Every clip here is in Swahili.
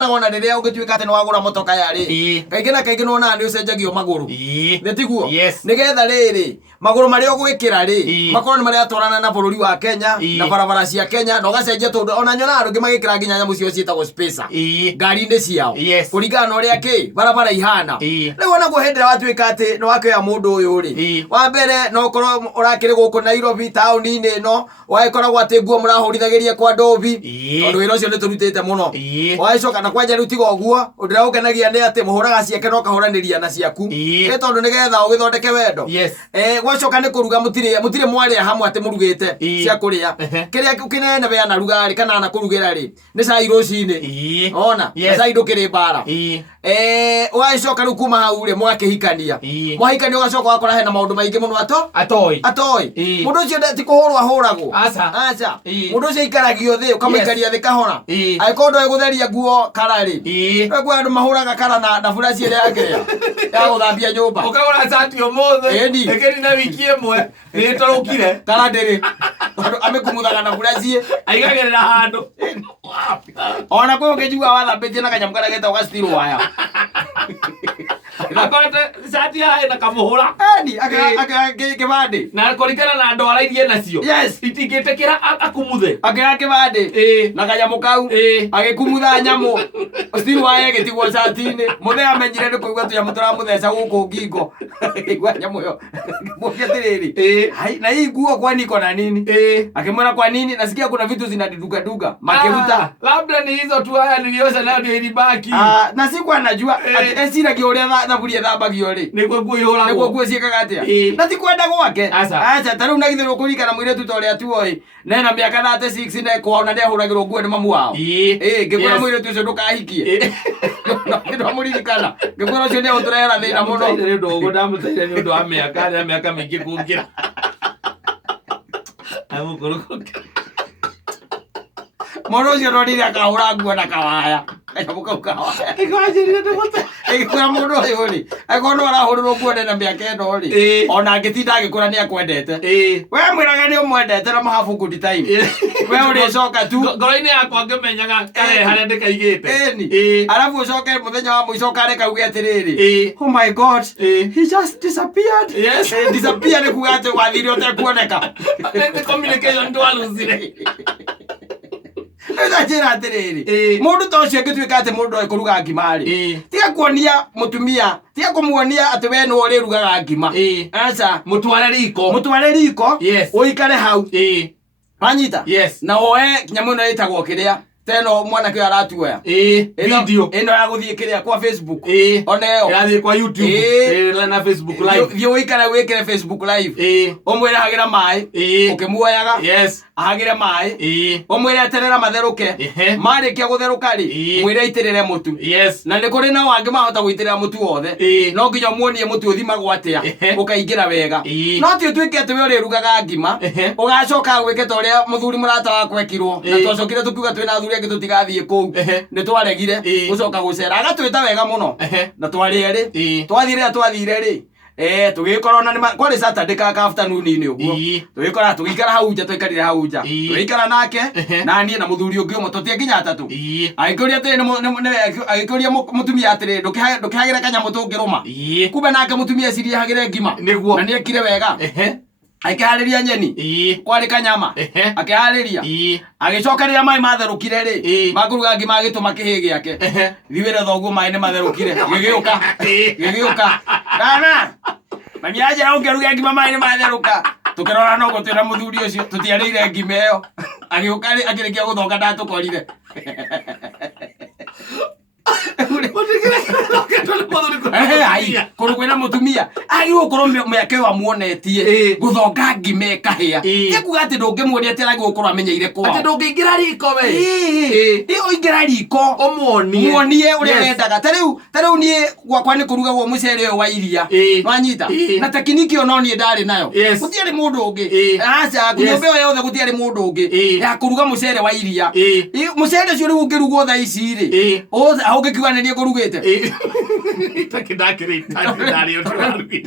Ona riria ungituika ati nwagura motoka yari kaingi na kaingi nona ni ucenjagio maguru netiguo nigetha riri maguru mari ogwikira ri makoro ni mari atwarana na bururi wa Kenya na barabara cia Kenya no gacenjia tondu ona nyona andu magikira nginya nyamu cio cietagwo spacer ngari inde ciao kuringana na uria ki barabara ihana riu ona guhendera watuika ati no wakioya mundu uyu ri wa mbere no korwo urakiri guku Nairobi tauni-ini no waikoragwo ati nguo murahurithagiria kwa ndovi tondu wira ucio ni turutite muno waicoka na kwanja riu tiga uguo ndiraukenagia ni ati muhuraga ciake no kahuraniria na ciaku ni tondu nigetha ugithondeke wendo gwacoka ni kuruga mutire mwaria hamwe ati murugite cia kuria kiria kinene beana rugari kana na kurugira ri ni cai rucini ona cai ndukiri bara waicoka riu kuma hau ri mwakihikania mwahikania ugacoka wakora hena maundu maingi muno atoi mundu ucio ti kuhurwa huragwo aca mundu ucio ikaragio thi ukamaikaria thi kahora aiko ndo gutheria nguo karari kwe andu mahuraga kara na buraci ire yake ya guthambia nyumba ukagura cati omothe ekeni na wiki imwe ni torokire kara ndiri amekumuthaga na buraci aigagerera handu ona kwe ukijua wathambitie na kanyamu karia getagwo steel wire akote cati yae na kamuhura kibande na kuringana na ndwara irie nacio itingitikira akumuthe akira kibande na kanyamu kau agikumutha nyamu steel wire getigwo cati-ini muthe amenyire ni kuigua tunyamu turamutheca guku ngingo igwa nyamu yo mugiatiriri na hii nguo kwani iko na nini akimwona kwa nini nasikia kuna vitu zinadiduka duga makeruta labda ni hizo tu haya niliosha nayo ndio ilibaki na siku anajua esira gioria thaburia thambagio ri niguo nguo ciekaga atia na tikwenda gwake acha taru na githiro kurikana mwire tu toria tuoi nena miaka 36 ne kuona ndia huragirwo nguo ni mamu wao ngikora mwire tu cio ndukahikie ndo muririkana ngikora cio ndia uturera thina muno ndo ndamuteire ni undu wa miaka mingi kungira Moro ucio ndorire akahura nguo na kawaya kanyamu kau kawaya ikanjirire ndimute igikura mundu uyu ri akorwo arahururwo nguo na miaka ino ri ona angitinda agikura ni akwendete we mwiraga ni umwendete na mahabu good time we uricoka tu ngoro-ini yakwa ngimenyaga kare haria ndikaigite arabu ucoke muthenya wa muico kare kauge atiriri oh my god he just disappeared disappeared ni kuga ati wathire utekuoneka communication ndwaluzire Ejira atiriri mundu to cio ngituika ati mundu ekuruga ngima ri tiga kuonia mutumia tiga kumuonia ati we no uri rugaga ngima aca mutware riko uikare hau wanyita na woe nyamu no itagwo kiria teno mwana kio aratuoya video ino ya guthie kiria kwa Facebook oneyo irathie kwa YouTube na Facebook live thio uikare wikire Facebook live omwire hagira mai ukimuoyaga ahagire mai omwire aterera matheruke marikia gutheruka ri mwire itirire mutu na ni kuri na wangi mahota guitirira mutu wothe no nginya muonie mutu uthimagwo atia ukaingira wega no ti utwike ati we uri rugaga ngima ugacoka gwike ta uria muthuri murata wakwe kirwo na twacokire tukiuga twina athuri angi tutigathie kou ni twaregire gucoka gucera agatwita wega muno na twari ri twathire ri tugikora na kwari Saturday ka afternoon ni uguo tugikora tugikara hau nja twikarire hau nja tugikara nake na nie na muthuri ungi umo tutie nginya atatu agikuria ati agikuria mutumia atiri ndukihagira kanyamu tungiruma kumbe nake mutumia ciria hagire ngima na nie kire wega akihariria nyeni kwari kanyama akihariria agicoka riria mai matherukire ri makuruga ngima agituma kihi giake thiwire thoguo mai ni matherukire gigiuka kana mami aje ungeruga ngima mai ni matheruka tukirora no gutira muthuri ucio tutiarire ngima iyo agiuka akirikia guthonga ndatukorire kurugwira mutumia agirwo korwo miake wa muonetie guthonga ngime kahia ekuga ati ndungimuonia ati aragi gukorwo amenyeire kwa ati ndungiingira riko we uingira riko muonie uria wendaga tariu nie gwakwa ni kuruga wo mucere wa iria nwanyita na tekiniki ono nie ndari nayo gutiari mundu ungi aca kunyumba yo yothe gutiari mundu ungi ya kuruga mucere wa iria mucere cio riu ngirugwo tha ici ri ugikiuga ni nie kurugite takidakiri tani ndari yo turarugi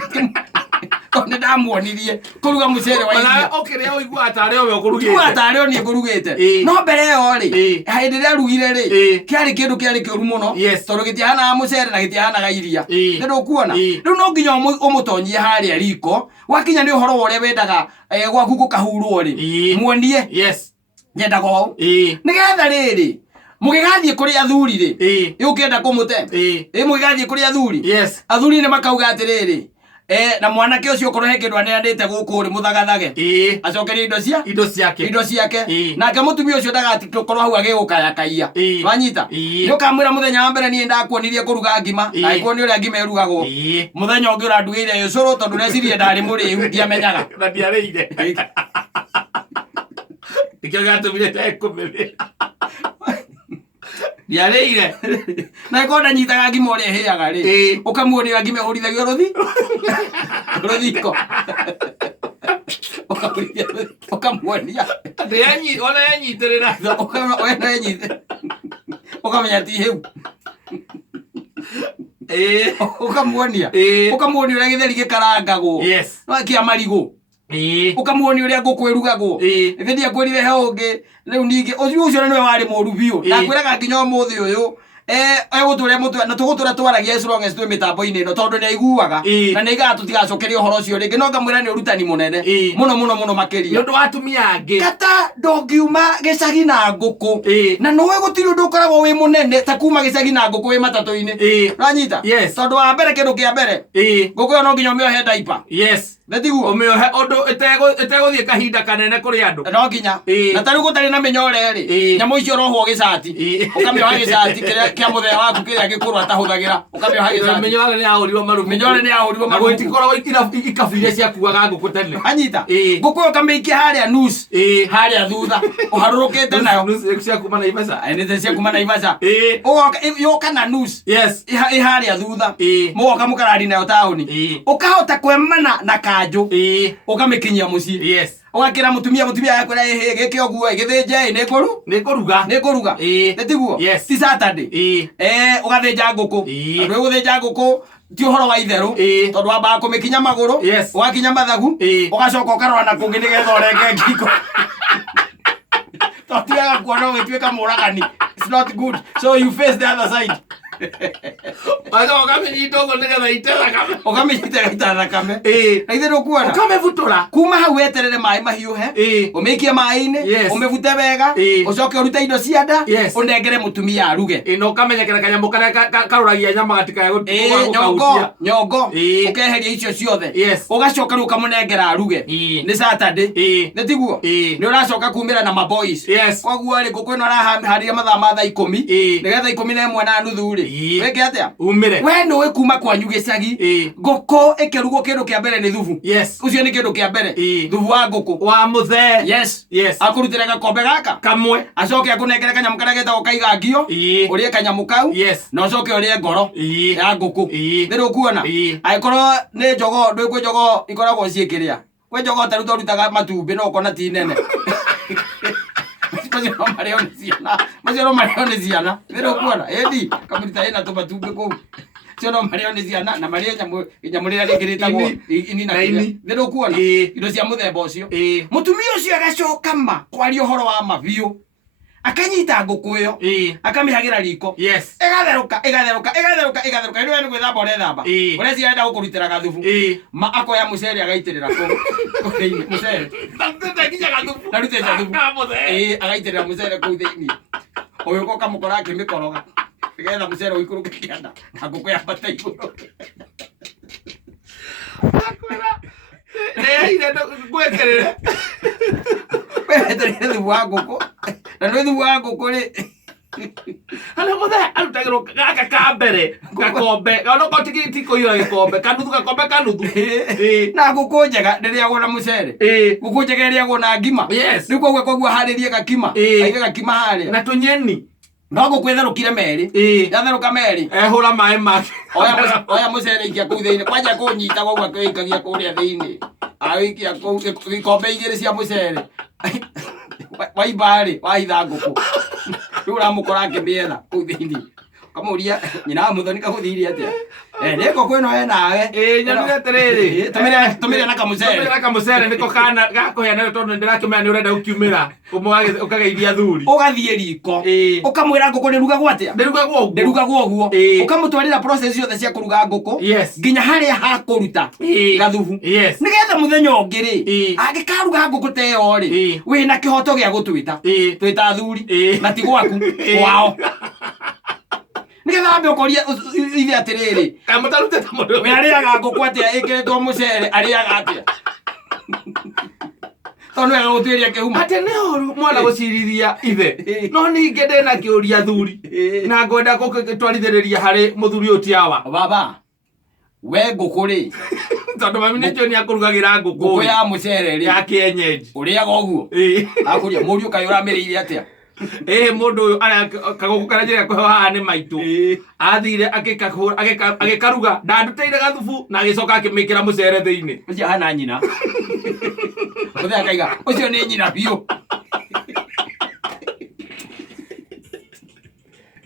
Nĩ ndamuonirie kũruga mũcere wa iria. Ũkĩrĩa ũigua atari o we ũkũrugĩte. Igua atari o niĩ ngũrugĩte. No mbere ĩyo rĩ, hĩndĩ ĩrĩa arugire rĩ, kĩarĩ kĩndũ kĩarĩ kĩũru mũno. Tondũ gĩtiahanaga mũcere na gĩtiahanaga iria. Nĩ ndũkuona? Rĩu no nginya ũmũtonyie harĩa riko. Wakinya nĩ ũhoro wa ũrĩa wendaga gwaku gũkahurwo rĩ. Muonie. Nyendaga ũũ. Nĩgetha rĩrĩ mũgĩgathiĩ kũrĩ athuri rĩ, ũkĩenda kũmũte. Mũgĩgathiĩ kũrĩ athuri. Athuri nĩ makauga atĩrĩrĩ, na mwanake ũcio ũkorwo he kĩndũ aneanĩte gũkũ rĩ mũthagathage. Acokerie indo ciake. Nake mũtumia ũcio ndagatikorwo hau agĩgũkayakaia. Wanyita? Nĩ ũkamwĩra mũthenya wa mbere niĩ ndakuonirie kũruga ngima, na ikuoni ũrĩa ngima ĩrugagwo. Mũthenya ũngĩ ũrandugĩire ũcũrũ tondũ necirie ndarĩ mũrĩu ndiamenyaga. Na ndiarĩire. Nĩkĩo gatũmire ndekũmĩrĩra. Ndiarĩire. Na ĩkorwo ndanyitaga ngima ũrĩa ĩhĩaga rĩ, ũkamuonera ngima ĩhũrithagio rũthiko. Ũkamuonia. Ona yenyitĩrĩra. Ũkamenya ti hĩu. Ũkamuonia. Ũkamuonia ũrĩa gĩtheri gĩkarangagwo. Kĩa marigũ. Ũkamuonia ũrĩa ngũkũ ĩrugagwo. Hĩndĩ akwĩrire he ũngĩ rĩu ningĩ ũcio nĩwe warĩ mũru biũ. Na kwĩraga nginya ũmũthĩ ũyũ egũtũrĩa mũtwe na tũgũtũra twaragia as long as twĩ mĩtambo-inĩ ĩno tondũ nĩ aiguaga na nĩ aigaga tũtigacokerie ũhoro ũcio rĩngĩ. No ngamwĩra nĩ ũrutani mũnene mũno makĩria. Nĩ ũndũ wa atumia angĩ. Kata ndũngiuma gĩcagi na ngũkũ. Na nĩwe gũtirĩ ũndũ ũkoragwo wĩ mũnene ta kuma gĩcagi na ngũkũ wĩ matatũ-inĩ. Ũranyita? Tondũ wa mbere kĩndũ kĩa mbere ngũkũ ĩyo no nginya ũmĩohe diaper. Nĩtiguo ũmĩohe ũndũ ĩtegũthiĩ kahinda kanene kũrĩ andũ. No nginya. Na tarĩu gũtarĩ na mĩnyore rĩ, nyamũ icio rohwo gĩcati. Ũkamĩoha gĩcati kĩrĩa kĩa mũthenya waku kĩrĩa gĩkũrũ atahũthagĩra. Ũkamĩoha gĩcati. Mĩnyore nĩ yahũrirwo maru. Mĩnyore nĩ yahũrirwo maru. Na gũtikoragwo ikabu iria ciakuaga ngũkũ tene. Anyita. Ngũkũ ĩyo ũkamĩikia harĩa nus. Harĩa thutha. Ũharũrũkĩte nayo. Cia kuma Naivasha. Nĩ cia kuma Naivasha. Yoka na nus. Harĩa thutha. Mũgoka mũkarari nayo taũni. Ũkahota kwemana na kanjũ. Ũkamĩkinyia mũciĩ. Ũgakĩra mũtumia yakwĩra gĩkĩ ũguo gĩthĩnje nĩkũruga. Nĩtiguo? Ti Saturday. Ũgathĩnja ngũkũ. Andũ ũgũthĩnja ngũkũ ti ũhoro wa itherũ tondũ wambaga kũmĩkinya magũrũ, ũgakinya mathagu, ũgacoka ũkarora na kũngĩ nĩgetha ũrenge ngingo. Tũtigaga kuona ũgĩtuĩka mũragani. It's not good. So you face the other side. Ũkamĩnyita ũguo nĩgetha ite thakame. Ũkamĩnyita ita thakame. Na ithe ndũkuona? Ũkamĩbutura. Kuma hau weterere maĩ mahiũhe. Ũmĩikie maĩ-inĩ. Ũmĩbute wega. Ũcoke ũrute indo cia nda. Ũnengere mũtumia aruge. Na ũkamenyekera kanyamũ karĩa karũragia nyama gatikae gũkahutia. Nyongo. Ũkeheria icio ciothe. Ũgacoka rĩu ũkamũnengera aruge. Nĩ Saturday. Nĩtiguo? Nĩ ũracoka kumĩra na maboys. Koguo rĩ ngũkũ ĩno araharĩria mathaa ma thaa 10. Nĩgetha 11 na nuthu rĩ. Weke atĩa? Umĩre. We nĩũĩ kuma kwanyu gĩcagi. Ngũkũ ĩkĩrugwo kĩndũ kĩa mbere nĩ thubu. Ũcio nĩ kĩndũ kĩa mbere. Thubu wa ngũkũ. Wa mũthee. Akũrutĩra gakombe gaka. Kamwe. Acoke akũnengere kanyamũ karĩa getagwo kaigangio. Ũrĩe kanyamũ kau. Na ũcoke ũrĩe ngoro ya ngũkũ. Nĩ ndũkuona? Angĩkorwo nĩ njogoo, ndũĩ kwĩ njogoo ikoragwo ciĩkĩrĩa. Kwĩ njogoo tarĩu tũrutaga matumbĩ no ũkona ti nene. Macio no marĩo nĩ ciana. Nĩ ndũkuona? Ĩndi kamũrita ĩna tũmatumbĩ kũu. Cio no marĩo nĩ ciana na marĩe nyamũ rĩrĩa rĩngĩ rĩtagwo ini na kĩrĩa. Nĩ ndũkuona? Indo cia mũthemba ũcio. Mũtumia ũcio agacoka kwaria ũhoro wa ma biũ. Akanyita ngũkũ ĩyo. Akamĩhagĩra riko. Ĩgatherũka. Nĩ we nĩ gwĩthamba ũrethamba. Ũreciria arenda gũkũrutĩra gathubu. Ma akoya mũcere agaitĩrĩra kũu thĩinĩ. Mũcere. Narutĩte thubu. Agaitĩrĩra mũcere kũu thĩinĩ. Ũgĩũka ũkamũkora akĩmĩkoroga. Nĩgetha mũcere ũikũrũke kĩanda na ngũkũ yambate igũrũ. Gwĩkĩrĩre. Weterere thubu wa ngũkũ. Na nĩ thubu wa ngũkũ rĩ. Hana mũthee arutagĩrwo gaka ka mbere gakombe. Ona ti kũiyũra gĩkombe. Gakombe kanuthu. Na ngũkũ njega ndĩrĩagwo na mũcere. Ngũkũ njega ĩrĩagwo na ngima. Rĩu koguo harĩrie gakima. Aige gakima harĩa. Na tũnyeni. No ngũkũ ĩtherũkire merĩ. Yatherũka merĩ. Ehũra maĩ make. Oya mũcere ikia kũu thĩinĩ. Kwanja kũnyita koguo akĩwĩikagia kũrĩa thĩinĩ. Awĩikia kũu ikombe igĩrĩ cia mũcere. Waimba rĩ wahitha ngũkũ. Rĩu ũramũkora akĩmĩetha kũu thĩinĩ. kamuria nyina wa muthoni kaguthiri atia neko kweno we nawe nyonire atiriri tumire na kamucere niko kana gakuheana tondu ndirakimenya ni urenda gukiumira umwe ukageithia thuri ugathie riko ukamwira nguku ndiruga gwatia ndiruga gwo ukamutwarira process yothe cia kuruga nguku nginya haria hakuruta gathubu nigetha muthenya ungiri angikaruga nguku teo ri wina kihoto gia gutwita twita thuri na ti gwaku kwao nigetha ambe ukoria ithe atiriri kamutarute ta mundu we ariaga nguku atia ikiritwo mucere ariaga atia tondu ega gutwiria kihuma ate ne horu mwana gucirithia ithe no ninge ndena kiuria thuri na ngwenda gutwarithiriria hari muthuri utiawa baba we nguku ri tondu mami ni joni akurugagira nguku ya mucere ri ya kienyeji uriaga uguo akuria muri ukayura mirire atia mundu uyu ara kaguku karajira kwa haha ni maitu athire agikaruga ndanduteire gathubu na agicoka akimikira mucere thiini ucio hana nyina uthia kaiga ucio ni nyina biu